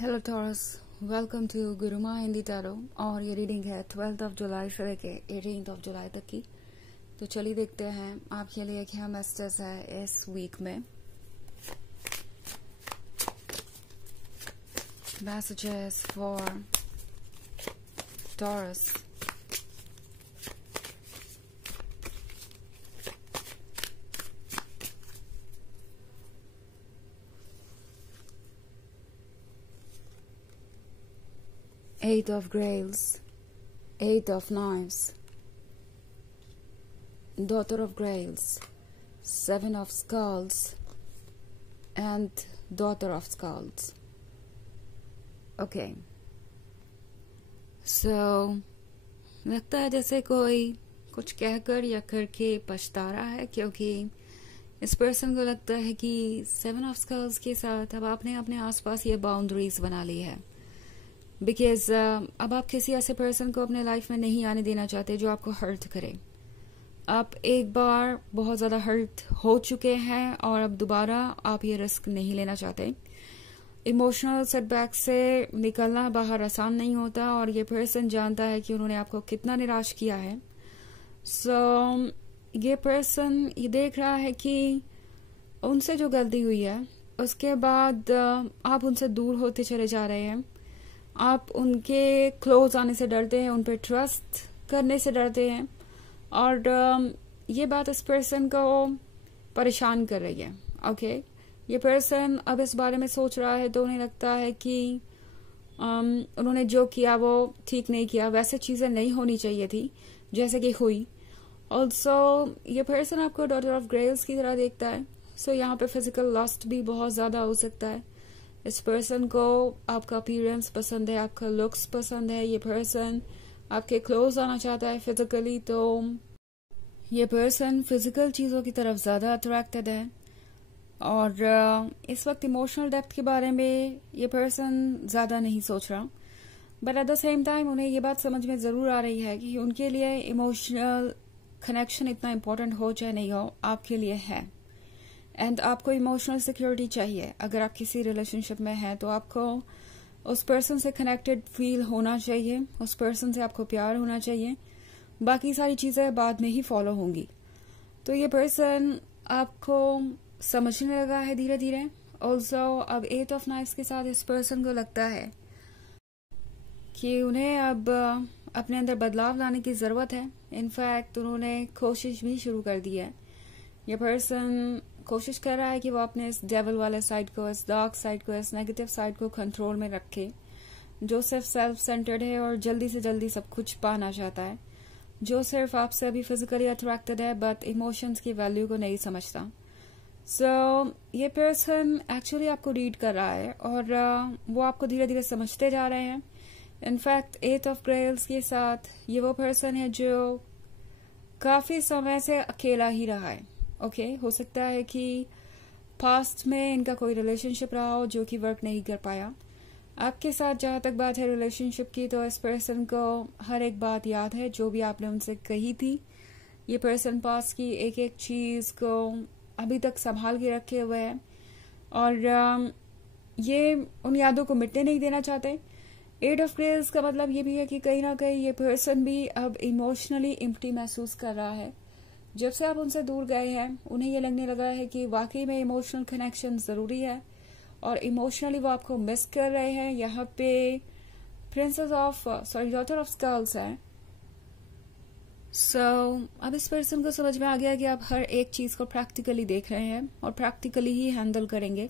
Hello Taurus, welcome to Guruma Hindi tarot. और ये reading है 12 जुलाई से लेके 18 जुलाई तक की। तो चलिए देखते हैं आपके लिए क्या मैसेजेस है इस वीक में। Messages for taurus. Eight of Grails, Eight of Knives, Daughter of Grails, Seven of Skulls, and Daughter of Skulls. Okay. So, लगता है जैसे कोई कुछ कहकर या करके पछता रहा है, क्योंकि इस पर्सन को लगता है कि सेवन ऑफ स्कल्स के साथ अब आपने अपने आसपास ये बाउंड्रीज बना ली है। बिकॉज अब आप किसी ऐसे पर्सन को अपने लाइफ में नहीं आने देना चाहते जो आपको हर्ट करे। आप एक बार बहुत ज़्यादा हर्ट हो चुके हैं और अब दोबारा आप ये रिस्क नहीं लेना चाहते। इमोशनल सेटबैक से निकलना बाहर आसान नहीं होता और ये पर्सन जानता है कि उन्होंने आपको कितना निराश किया है। सो ये पर्सन ये देख रहा है कि उनसे जो गलती हुई है उसके बाद आप उनसे दूर होते चले जा रहे हैं। आप उनके क्लोज आने से डरते हैं, उन पर ट्रस्ट करने से डरते हैं और ये बात इस पर्सन को परेशान कर रही है। ओके, ये पर्सन अब इस बारे में सोच रहा है तो उन्हें लगता है कि उन्होंने जो किया वो ठीक नहीं किया, वैसे चीजें नहीं होनी चाहिए थी जैसे कि हुई। ऑल्सो ये पर्सन आपको डॉटर ऑफ ग्रेल्स की तरह देखता है। सो यहाँ पे फिजिकल लस्ट भी बहुत ज्यादा हो सकता है। इस पर्सन को आपका अपीयरेंस पसंद है, आपका लुक्स पसंद है। ये पर्सन आपके क्लोज आना चाहता है फिजिकली, तो ये पर्सन फिजिकल चीजों की तरफ ज्यादा अट्रैक्टेड है। और इस वक्त इमोशनल डेप्थ के बारे में ये पर्सन ज्यादा नहीं सोच रहा, but at the same time उन्हें ये बात समझ में जरूर आ रही है कि उनके लिए इमोशनल कनेक्शन इतना इम्पोर्टेंट हो चाहे नहीं हो, आपके लिए है। एंड आपको इमोशनल सिक्योरिटी चाहिए। अगर आप किसी रिलेशनशिप में हैं तो आपको उस पर्सन से कनेक्टेड फील होना चाहिए, उस पर्सन से आपको प्यार होना चाहिए। बाकी सारी चीजें बाद में ही फॉलो होंगी। तो ये पर्सन आपको समझने लगा है धीरे धीरे। ऑल्सो अब एट ऑफ नाइफ्स के साथ इस पर्सन को लगता है कि उन्हें अब अपने अंदर बदलाव लाने की जरूरत है। इनफैक्ट उन्होंने कोशिश भी शुरू कर दी है। ये पर्सन कोशिश कर रहा है कि वो अपने इस डेविल वाले साइड को, इस डार्क साइड को, इस नेगेटिव साइड को कंट्रोल में रखे, जो सिर्फ सेल्फ सेंटर्ड है और जल्दी से जल्दी सब कुछ पाना चाहता है, जो सिर्फ आपसे अभी फिजिकली अट्रैक्टेड है बट इमोशंस की वैल्यू को नहीं समझता। सो ये पर्सन एक्चुअली आपको रीड कर रहा है और वो आपको धीरे धीरे समझते जा रहे हैं। इनफैक्ट एट ऑफ ग्रेल्स के साथ ये वो पर्सन है जो काफी समय से अकेला ही रहा है। ओके, हो सकता है कि पास्ट में इनका कोई रिलेशनशिप रहा हो जो कि वर्क नहीं कर पाया। आपके साथ जहां तक बात है रिलेशनशिप की, तो इस पर्सन को हर एक बात याद है जो भी आपने उनसे कही थी। ये पर्सन पास्ट की एक एक चीज को अभी तक संभाल के रखे हुए है और ये उन यादों को मिटने नहीं देना चाहते। एट ऑफ ग्रेल्स का मतलब ये भी है कि कहीं ना कहीं ये पर्सन भी अब इमोशनली एम्प्टी महसूस कर रहा है। जब से आप उनसे दूर गए हैं उन्हें ये लगने लगा है कि वाकई में इमोशनल कनेक्शन जरूरी है और इमोशनली वो आपको मिस कर रहे हैं। यहाँ पे डॉटर ऑफ स्कल्स है। सो अब इस पर्सन को समझ में आ गया कि आप हर एक चीज को प्रैक्टिकली देख रहे हैं और प्रैक्टिकली ही हैंडल करेंगे।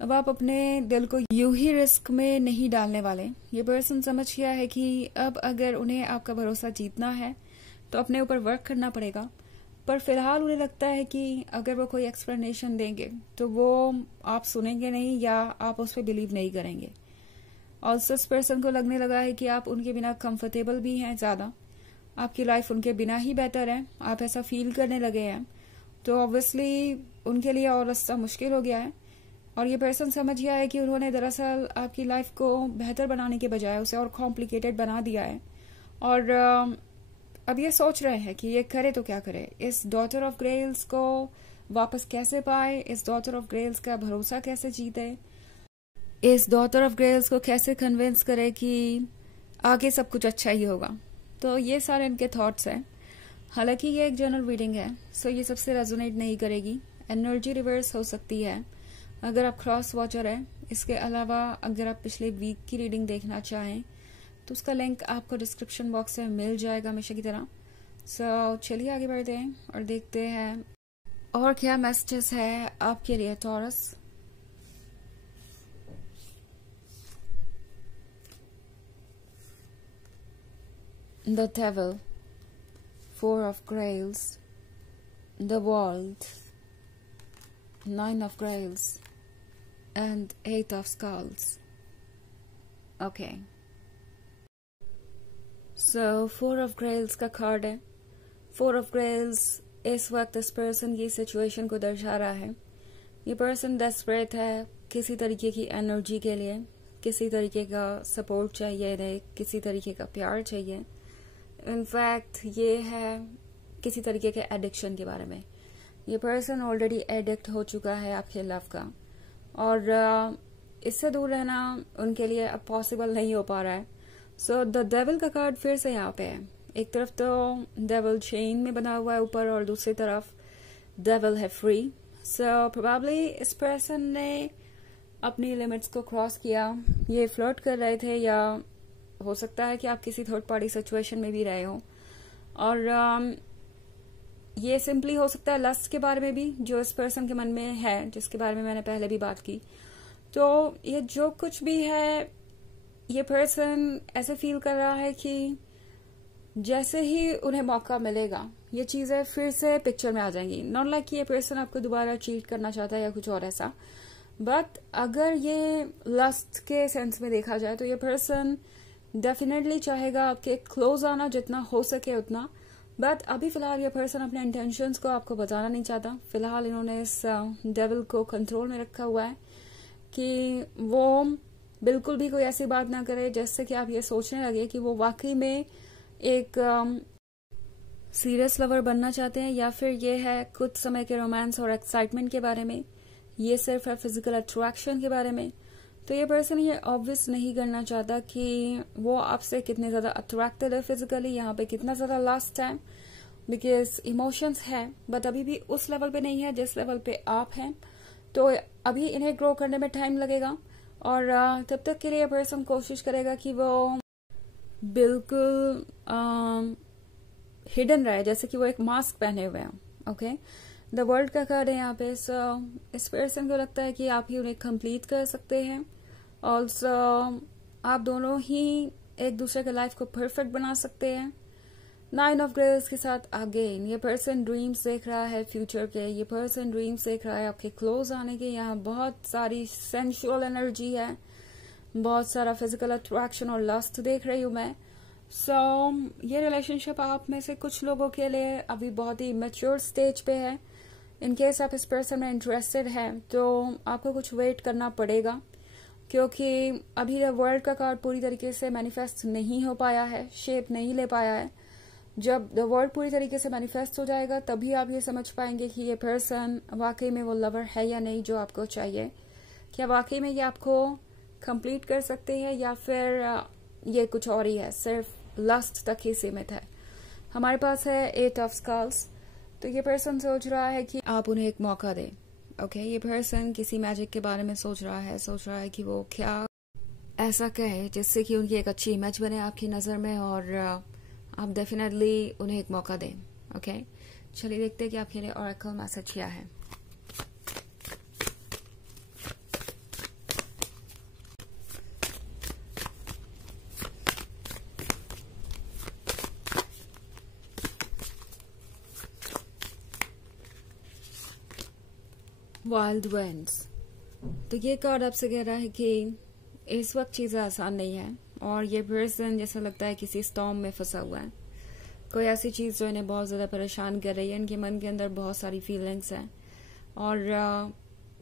अब आप अपने दिल को यूं ही रिस्क में नहीं डालने वाले। ये पर्सन समझ गया है कि अब अगर उन्हें आपका भरोसा जीतना है तो अपने ऊपर वर्क करना पड़ेगा। पर फिलहाल उन्हें लगता है कि अगर वो कोई एक्सप्लेनेशन देंगे तो वो आप सुनेंगे नहीं या आप उस पर बिलीव नहीं करेंगे। ऑल्सो इस पर्सन को लगने लगा है कि आप उनके बिना कंफर्टेबल भी हैं ज्यादा, आपकी लाइफ उनके बिना ही बेहतर है, आप ऐसा फील करने लगे हैं। तो ऑब्वियसली उनके लिए और रास्ता मुश्किल हो गया है और ये पर्सन समझ गया है कि उन्होंने दरअसल आपकी लाइफ को बेहतर बनाने के बजाय उसे और कॉम्प्लिकेटेड बना दिया है। और अब ये सोच रहे हैं कि ये करे तो क्या करे, इस डॉटर ऑफ ग्रेल्स को वापस कैसे पाए, इस डॉटर ऑफ ग्रेल्स का भरोसा कैसे जीते। इस डॉटर ऑफ ग्रेल्स को कैसे कन्विंस करे कि आगे सब कुछ अच्छा ही होगा। तो ये सारे इनके थॉट्स हैं। हालांकि ये एक जनरल रीडिंग है, सो ये सबसे रेजोनेट नहीं करेगी। एनर्जी रिवर्स हो सकती है अगर आप क्रॉस वॉचर हैं। इसके अलावा अगर आप पिछले वीक की रीडिंग देखना चाहें तो उसका लिंक आपको डिस्क्रिप्शन बॉक्स में मिल जाएगा हमेशा की तरह। सो चलिए आगे बढ़ते हैं और देखते हैं और क्या मैसेजेस है आपके लिए taurus. The devil, 4 of Grails, the World, 9 of Grails, and 8 of Skulls. Okay. So 4 of Grails का कार्ड है। 4 of Grails इस वक्त इस पर्सन की सिचुएशन को दर्शा रहा है। ये पर्सन डेस्परेट है किसी तरीके की एनर्जी के लिए, किसी तरीके का सपोर्ट चाहिए इन्हें, किसी तरीके का प्यार चाहिए। इनफैक्ट ये है किसी तरीके के एडिक्शन के बारे में। ये पर्सन ऑलरेडी एडिक्ट हो चुका है आपके लव का, और इससे दूर रहना उनके लिए अब पॉसिबल नहीं हो पा रहा है। सो द डेविल का कार्ड फिर से यहाँ पे है। एक तरफ तो डेविल चेन में बना हुआ है ऊपर, और दूसरी तरफ डेविल है फ्री। सो प्रोबेबली इस पर्सन ने अपनी लिमिट्स को क्रॉस किया। ये फ्लर्ट कर रहे थे, या हो सकता है कि आप किसी थर्ड पार्टी सिचुएशन में भी रहे हो। और ये सिंपली हो सकता है लस्ट के बारे में भी, जो इस पर्सन के मन में है, जिसके बारे में मैंने पहले भी बात की। तो ये जो कुछ भी है, ये पर्सन ऐसे फील कर रहा है कि जैसे ही उन्हें मौका मिलेगा ये चीजें फिर से पिक्चर में आ जाएंगी। नॉट लाइक कि ये पर्सन आपको दोबारा चीट करना चाहता है या कुछ और ऐसा, बट अगर ये लस्ट के सेंस में देखा जाए तो ये पर्सन डेफिनेटली चाहेगा आपके क्लोज आना जितना हो सके उतना। बट अभी फिलहाल ये पर्सन अपने इंटेंशंस को आपको बताना नहीं चाहता। फिलहाल इन्होंने इस डेविल को कंट्रोल में रखा हुआ है कि वो बिल्कुल भी कोई ऐसी बात ना करे जिससे कि आप ये सोचने लगे कि वो वाकई में एक सीरियस लवर बनना चाहते हैं, या फिर ये है कुछ समय के रोमांस और एक्साइटमेंट के बारे में, ये सिर्फ है फिजिकल अट्रैक्शन के बारे में। तो ये पर्सन ये ऑब्वियस नहीं करना चाहता कि वो आपसे कितने ज्यादा अट्रैक्टेड है फिजिकली, यहाँ पे कितना ज्यादा लास्ट है, बिकॉज इमोशंस है, बट अभी भी उस लेवल पे नहीं है जिस लेवल पे आप हैं। तो अभी इन्हें ग्रो करने में टाइम लगेगा, और तब तक के लिए पर्सन कोशिश करेगा कि वो बिल्कुल हिडन रहे, जैसे कि वो एक मास्क पहने हुए हैं। ओके, द वर्ल्ड का कार्ड है यहाँ पे। सो इस पर्सन को लगता है कि आप ही उन्हें कंप्लीट कर सकते हैं। ऑल्सो आप दोनों ही एक दूसरे के लाइफ को परफेक्ट बना सकते हैं। 9 of Grails के साथ अगेन ये पर्सन ड्रीम्स देख रहा है फ्यूचर के। ये पर्सन ड्रीम्स देख रहा है आपके क्लोज आने के। यहाँ बहुत सारी सेंशुअल एनर्जी है, बहुत सारा फिजिकल अट्रैक्शन और लस्ट देख रही हूँ मैं। सो ये रिलेशनशिप आप में से कुछ लोगों के लिए अभी बहुत ही मैच्योर स्टेज पे है। इनकेस आप इस पर्सन में इंटरेस्टेड हैं तो आपको कुछ वेट करना पड़ेगा, क्योंकि अभी द वर्ल्ड का कार्ड पूरी तरीके से मैनिफेस्ट नहीं हो पाया है, शेप नहीं ले पाया है। जब द वर्ल्ड पूरी तरीके से मैनिफेस्ट हो जाएगा तभी आप ये समझ पाएंगे कि ये पर्सन वाकई में वो लवर है या नहीं जो आपको चाहिए। क्या वाकई में ये आपको कंप्लीट कर सकते हैं, या फिर ये कुछ और ही है, सिर्फ लस्ट तक ही सीमित है। हमारे पास है 8 of Skulls। तो ये पर्सन सोच रहा है कि आप उन्हें एक मौका दें। ओके, ये पर्सन किसी मैजिक के बारे में सोच रहा है कि वो क्या ऐसा कहे जिससे कि उनकी एक अच्छी इमेज बने आपकी नजर में, और आप डेफिनेटली उन्हें एक मौका दें। ओके, चलिए देखते हैं कि आपके लिए ऑरेकल मैसेज क्या है। Wild winds. तो ये कार्ड आपसे कह रहा है कि इस वक्त चीजें आसान नहीं है, और ये पर्सन जैसा लगता है किसी स्टॉर्म में फंसा हुआ है। कोई ऐसी चीज जो इन्हें बहुत ज्यादा परेशान कर रही है। इनके मन के अंदर बहुत सारी फीलिंग्स हैं, और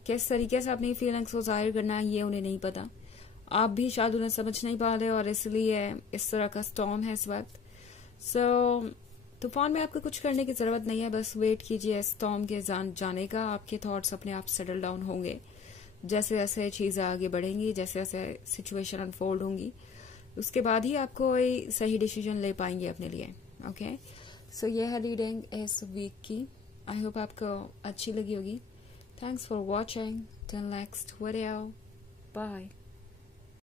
किस तरीके से अपनी फीलिंग्स को जाहिर करना है ये उन्हें नहीं पता। आप भी शायद उन्हें समझ नहीं पा रहे, और इसलिए इस तरह का स्टॉर्म है इस वक्त। सो तूफान में आपको कुछ करने की जरूरत नहीं है, बस वेट कीजिए स्टॉर्म के जाने का। आपके थॉट्स अपने आप सेटल डाउन होंगे। जैसे जैसे चीज़ें आगे बढ़ेंगी, जैसे जैसे सिचुएशन अनफोल्ड होंगी, उसके बाद ही आप कोई सही डिसीजन ले पाएंगे अपने लिए। ओके, सो ये है रीडिंग इस वीक की। आई होप आपको अच्छी लगी होगी। Thanks for watching, till next video, bye.